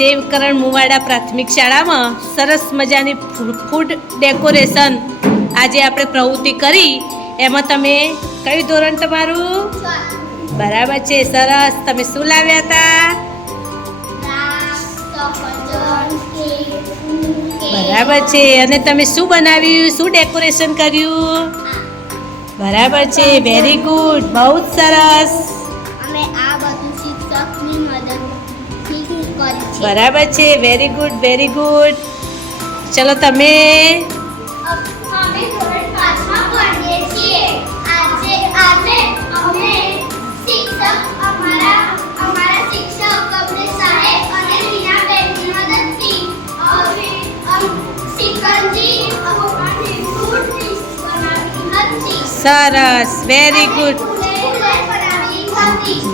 દેવકરણ મુવાડા પ્રાથમિક શાળામાં સરસ મજાની ફૂડ ડેકોરેશન આજે આપણે પ્રવૃત્તિ કરી. એમાં તમે કયું ધોરણ તમારું? બરાબર છે, સરસ. તમે શું લાવ્યા હતા? બરાબર છે. અને તમે શું બનાવ્યું, શું ડેકોરેશન કર્યું? બરાબર છે, વેરી ગુડ, બહુ જ સરસ. અમે આ બધું શિક્ષકની મદદથી કરી છે. બરાબર છે, વેરી ગુડ, વેરી ગુડ. ચલો તમે. અમે ધોરણ 5 માં ભણીએ છીએ. આજે અમે શિક્ષક અમારા શિક્ષક અમને સાહેબ અને મીના બેનની મદદથી શિકંજી અને ફ્રૂટ ડીશ બનાવી હતી. સરસ, very good,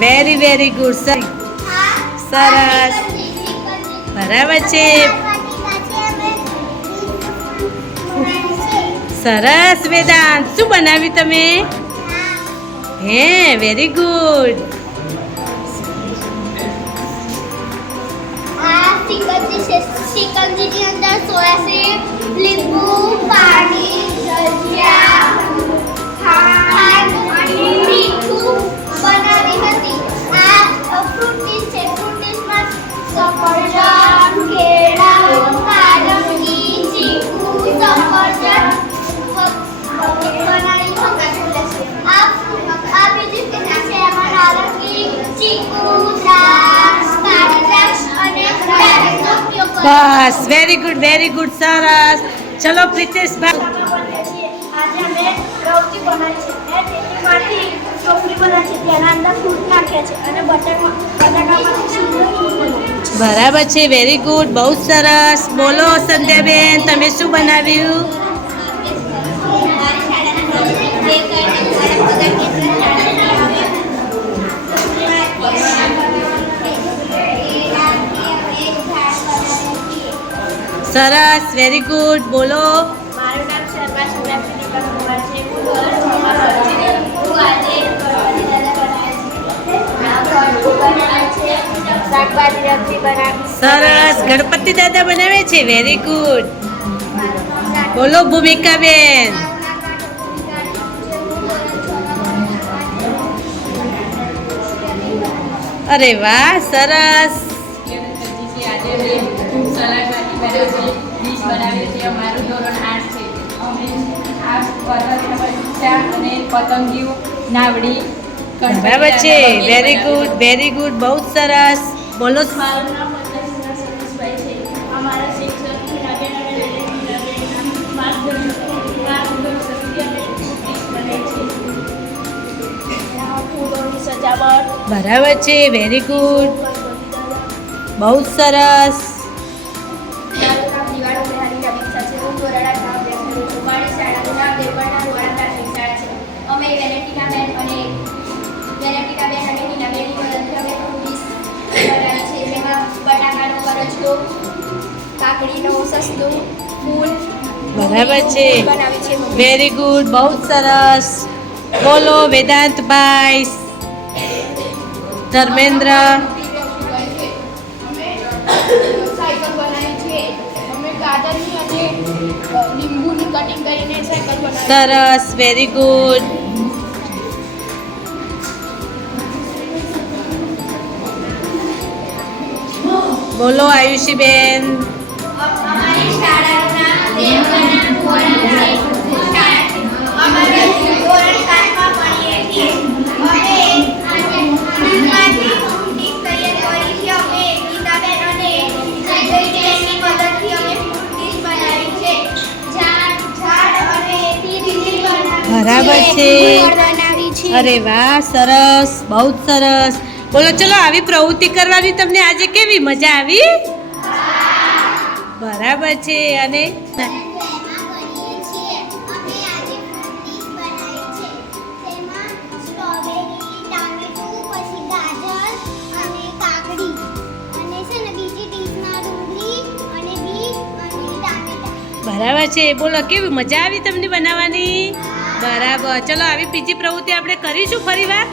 very very good. સરસ, બરાબર છે. સરસ વેદાંત, શું બનાવ્યું તમે? હે, વેરી ગુડ. આ શિકંજીની અંદર સોયા સેવ, લીંબુ પાણી, ભજીયા, ખાંડ અને મીઠું બનાવી હતી. આ ફ્રૂટ ડીશ છે. ફ્રૂટ ડીશમાં સફરજન, કેળા, નારંગી, ચીકુ, સફરજન બનાવી હતી. આ બીજી ડીશ છે. એમાં નારંગી, ચીકુ, દ્રાક્ષ, કાળી દ્રાક્ષ અને ડાળિંબનો ઉપયોગ બસ, વેરી ગુડ, વેરી ગુડ, સરસ. ચલો પ્રિતેશભાઈ. આજે અમે પ્રવૃત્તિ બનાવી છે. ટેટીમાંથી ચોકડી બનાવી છે. તેના અંદર ફ્રૂટ નાખ્યા છે અને બટાકામાંથી સુંદર ફ્રૂટ બનાવ્યું છે. બરાબર છે, વેરી ગુડ, બહુ જ સરસ. બોલો સંધ્યાબેન, તમે શું બનાવ્યું? સરસ, વેરી ગુડ. બોલો. મારું નામ શર્મા સોનાક્ષી કુમાર છે. હું ધોરણ 6 માં ભણું છું. હું આજે ગણપતિ દાદા બનાવ્યા છે. શાકભાજી રબજી બનાવી. સરસ, ગણપતિ દાદા બનાવે છે, વેરી ગુડ. બોલો ભૂમિકાબેન. અરે વાહ, સરસ. પતંગિયું, નાવડી. બરાબર છે, વેરી ગુડ, વેરી ગુડ, બહુ જ સરસ. બોલો. મારું નામ સતીશભાઈ છે. અમારા શિક્ષક ફૂલોની સજાવટ. બરાબર છે, વેરી ગુડ, બહુ જ સરસ. મારું નામ દિવાળો બિહારી રવિશા છે. હું ધોરણ 8 માં અભ્યાસ કરું છું. મારી શાળાનું નામ દેવગણના ધોરણ પ્રાથમિક શાળા છે. અમે વેનેટિકાબેન અને મીનાબેનની મદદથી અમે ફ્રૂટ ડીશ બનાવી છે. જેમાં બટાકાનો કરચલો, કાકડીનો સસલું, ફૂલ બરાબર છે, બનાવી છે. વેરી ગુડ, બહુ જ સરસ. બોલો વેદાંતભાઈ. ધર્મેન્દ્ર. સાયકલ બનાવી છે. અમે ગાજરની અને લીંબુની કટિંગ કરીને સાયકલ બનાવી. સરસ, વેરી ગુડ. બોલો આયુષીબેન. અમારી શાળાનું નામ દેવગણના ધોરણ છે. અમારે ધોરણ 7 માં ભણીએ છીએ. અમે આજે ફૂલમાંથી ફ્રૂટ ડીશ તૈયાર કરી છે. અમે ગીતાબેન અને જયદેવીબેનની મદદથી અમે ફ્રૂટ ડીશ બનાવી છે. ઝાડ અને લીલી બનાવી બરાબર છે. બનાવી છે. અરે વાહ, સરસ, બહુ જ સરસ. બોલો, ચલો આવી પ્રવૃત્તિ કરવાની તમને આજે કેવી મજા આવી? બરાબર છે. અને બરાબર છે. બોલો, કેવી મજા આવી તમને બનાવવાની? બરાબર. ચલો આવી બીજી પ્રવૃત્તિ આપણે કરીશું ફરીવાર.